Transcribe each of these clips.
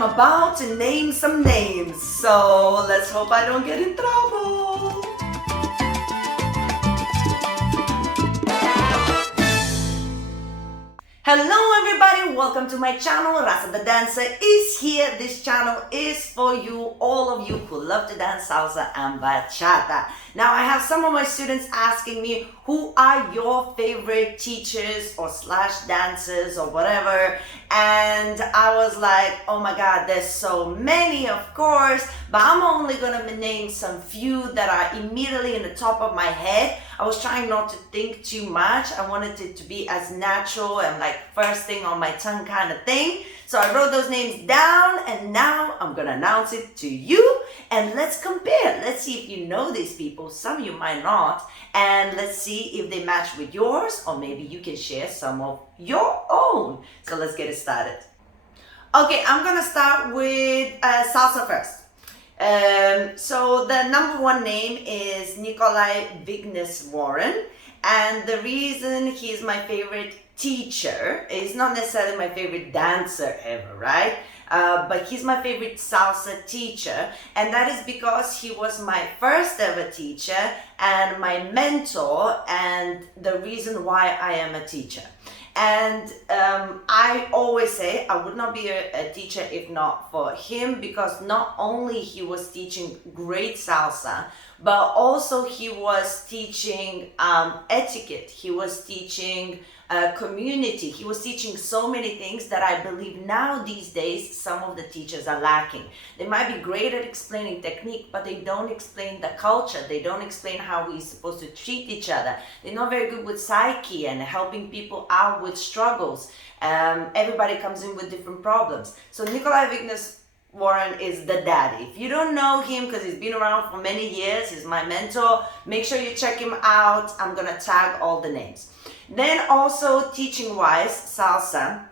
am about to name some names, so let's hope I don't get in trouble. Hello everybody, welcome to my channel. Rasa the dancer is here. This channel is for you, all of you who love to dance salsa and bachata. Now I have some of my students asking me, who are your favorite teachers or slash dancers or whatever? And I was like, oh my god, there's so many, of course, but I'm only gonna name some few that are immediately in the top of my head. I was trying not to think too much. I wanted it to be as natural and like first thing on my tongue kind of thing. So I wrote those names down and now I'm gonna announce it to you and let's compare. Let's see if you know these people. Some of you might not. And let's see if they match with yours, or maybe you can share some of your own. So let's get it started. Okay, I'm gonna start with salsa first. So the number one name is Nicolai Vigneswaren, and the reason he's my favorite teacher is not necessarily my favorite dancer ever, right? But he's my favorite salsa teacher, and that is because he was my first ever teacher and my mentor, and the reason why I am a teacher. And I always say I would not be a teacher if not for him, because not only he was teaching great salsa, but also he was teaching etiquette, he was teaching community, he was teaching so many things that I believe now these days some of the teachers are lacking. They might be great at explaining technique, but they don't explain the culture, they don't explain how we're supposed to treat each other. They're not very good with psyche and helping people out with struggles. Everybody comes in with different problems. So Nicolai Vigneswaren is the daddy. If you don't know him, because he's been around for many years, he's my mentor, make sure you check him out. I'm gonna tag all the names. Then also teaching wise salsa,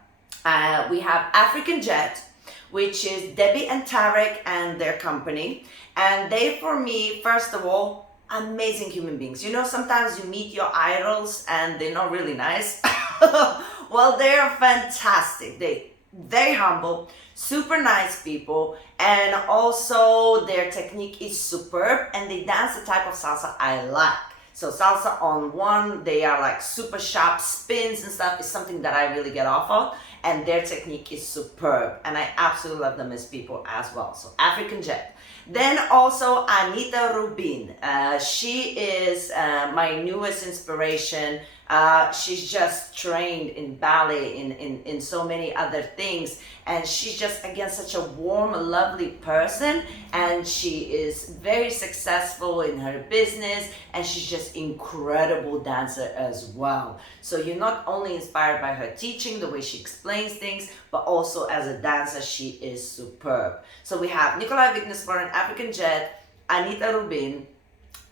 we have African Jet, which is Debbie and Tarek and their company. And they, for me, first of all, amazing human beings. You know, sometimes you meet your idols and they're not really nice. Well, they're fantastic. They're very humble, super nice people, and also their technique is superb, and they dance the type of salsa I like. So salsa on one, they are like super sharp spins and stuff, is something that I really get off of, and their technique is superb, and I absolutely love them as people as well. So African Jet. Then also Anita Rubin. She is my newest inspiration. She's just trained in ballet, in so many other things, and she's just, again, such a warm, lovely person, and she is very successful in her business, and she's just incredible dancer as well. So you're not only inspired by her teaching, the way she explains things, but also as a dancer, she is superb. So we have Nicolai Vigneswaren, African Jet, Anita Rubin,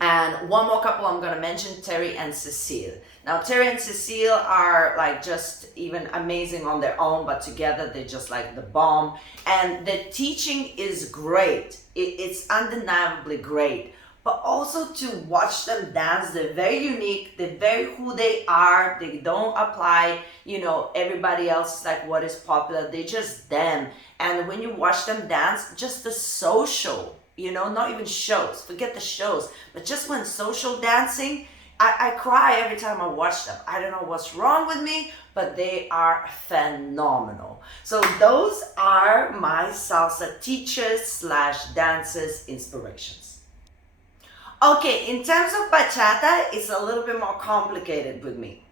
and one more couple I'm gonna mention, Terry and Cecile. Now Terry and Cecile are like just even amazing on their own, but together they're just like the bomb. And the teaching is great. It's undeniably great. But also to watch them dance, they're very unique, they're very who they are, they don't apply, you know, everybody else is like what is popular, they're just them. And when you watch them dance, just the social, you know, not even shows, forget the shows, but just when social dancing, I cry every time I watch them. I don't know what's wrong with me, but they are phenomenal. So those are my salsa teachers slash dancers inspirations. Okay, in terms of bachata, it's a little bit more complicated with me.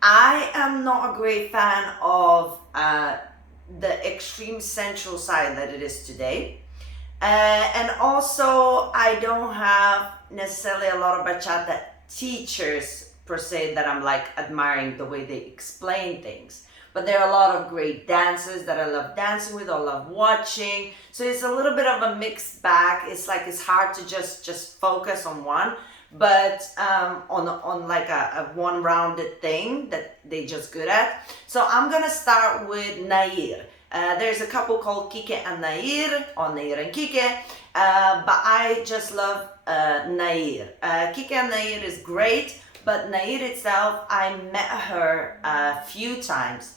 I am not a great fan of the extreme central side that it is today. And also, I don't have necessarily a lot of bachata teachers per se that I'm like admiring the way they explain things. But there are a lot of great dancers that I love dancing with or love watching. So it's a little bit of a mixed bag. It's like it's hard to just focus on one, but on like a one-rounded thing that they just good at. So I'm gonna start with Nahir. There's a couple called Kike and Nahir, or Nahir and Kike, but I just love Nahir. Kike and Nahir is great, but Nahir itself, I met her a few times,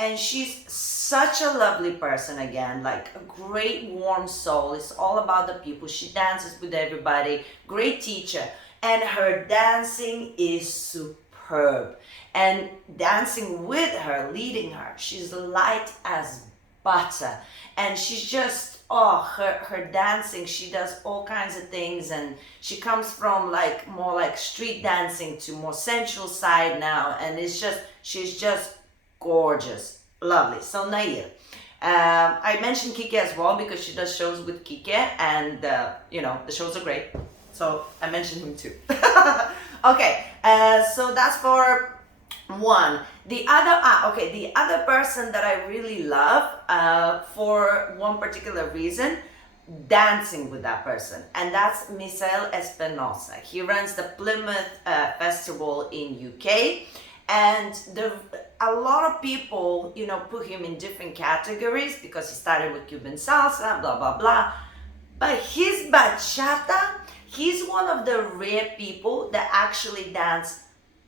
And she's such a lovely person again, like a great warm soul. It's all about the people. She dances with everybody, great teacher. And her dancing is superb. And dancing with her, leading her, she's light as butter. And she's just, oh, her dancing, she does all kinds of things. And she comes from like more like street dancing to more sensual side now. And it's just, she's just gorgeous, lovely. So Nahir, I mentioned Kike as well because she does shows with Kike, and you know, the shows are great, so I mentioned him too. Okay, so that's for one. The other the other person that I really love, for one particular reason, dancing with that person, and that's Misael Espinosa. He runs the Plymouth Festival in UK, and a lot of people, you know, put him in different categories because he started with Cuban salsa, blah, blah, blah. But his bachata, he's one of the rare people that actually dance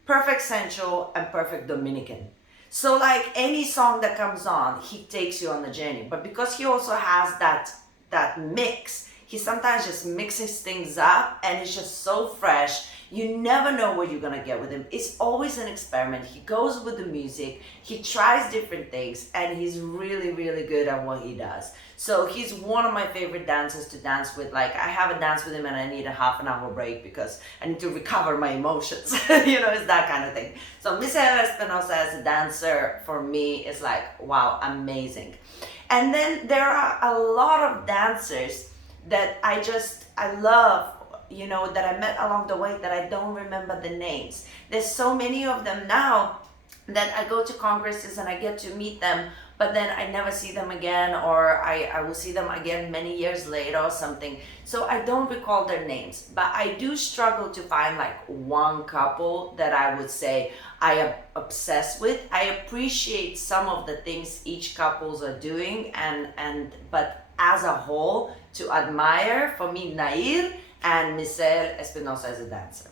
perfect sensual and perfect Dominican. So like any song that comes on, he takes you on the journey. But because he also has that mix, he sometimes just mixes things up and it's just so fresh. You never know what you're gonna get with him. It's always an experiment. He goes with the music, he tries different things, and he's really, really good at what he does. So he's one of my favorite dancers to dance with. Like, I have a dance with him and I need a half an hour break because I need to recover my emotions. You know, it's that kind of thing. So Misael Espinosa as a dancer, for me, is like, wow, amazing. And then there are a lot of dancers that I love, you know, that I met along the way that I don't remember the names. There's so many of them now that I go to congresses and I get to meet them, but then I never see them again, or I will see them again many years later or something. So I don't recall their names, but I do struggle to find like one couple that I would say I am obsessed with. I appreciate some of the things each couples are doing, but as a whole, to admire, for me, Nahir and Misael Espinosa as a dancer.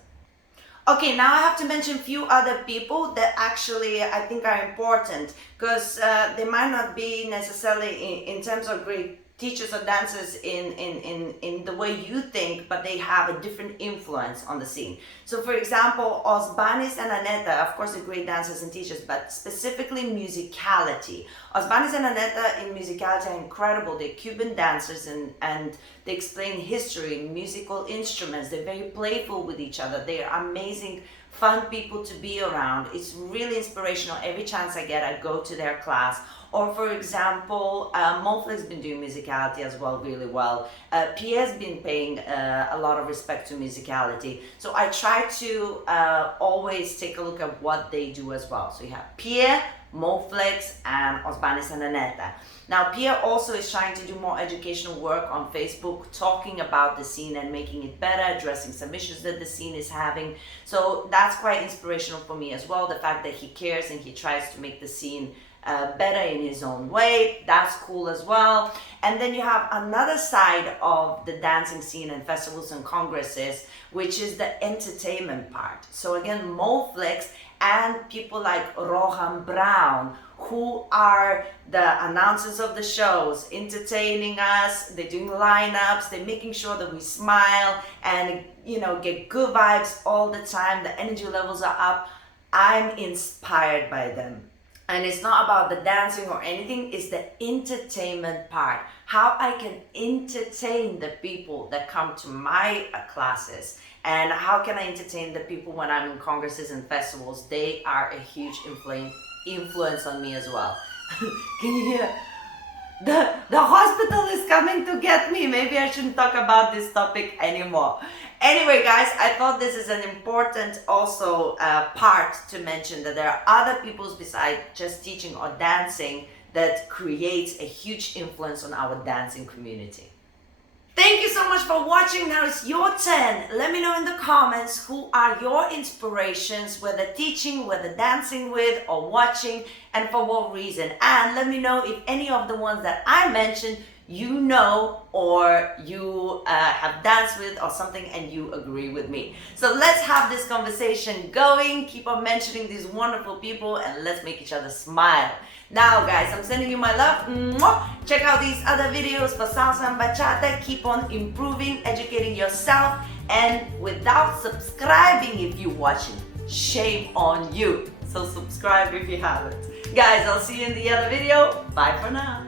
Okay, now I have to mention a few other people that actually I think are important, because they might not be necessarily in terms of great teachers or dancers in the way you think, but they have a different influence on the scene. So for example, Osbanis and Anneta, of course they're great dancers and teachers, but specifically musicality. Osbanis and Anneta in musicality are incredible. They're Cuban dancers and they explain history, musical instruments. They're very playful with each other. They're amazing, fun people to be around. It's really inspirational. Every chance I get, I go to their class. Or for example, Moe Flex has been doing musicality as well really well. Pierre's been paying a lot of respect to musicality. So I try to always take a look at what they do as well. So you have Pierre, Moe Flex, and Osbanis Anneta. Now Pierre also is trying to do more educational work on Facebook, talking about the scene and making it better, addressing some issues that the scene is having. So that's quite inspirational for me as well, the fact that he cares and he tries to make the scene better in his own way. That's cool as well. And then you have another side of the dancing scene and festivals and congresses, which is the entertainment part. So again, Moe Flex and people like Rohan Brown, who are the announcers of the shows, entertaining us. They're doing lineups, they're making sure that we smile and, you know, get good vibes all the time. The energy levels are up. I'm inspired by them. And it's not about the dancing or anything, it's the entertainment part. How I can entertain the people that come to my classes. And how can I entertain the people when I'm in congresses and festivals? They are a huge influence on me as well. Can you hear? The hospital is coming to get me. Maybe I shouldn't talk about this topic anymore. Anyway, guys, I thought this is an important also part to mention, that there are other people besides just teaching or dancing that creates a huge influence on our dancing community. Thank you so much for watching. Now it's your turn. Let me know in the comments who are your inspirations, whether teaching, whether dancing with, or watching, and for what reason. And let me know if any of the ones that I mentioned you know or you have danced with or something and you agree with me. So let's have this conversation going. Keep on mentioning these wonderful people and let's make each other smile. Now guys, I'm sending you my love. Mwah! Check out these other videos for salsa and bachata. Keep on improving, educating yourself, and without subscribing if you're watching, shame on you. So subscribe if you haven't. Guys, I'll see you in the other video. Bye for now.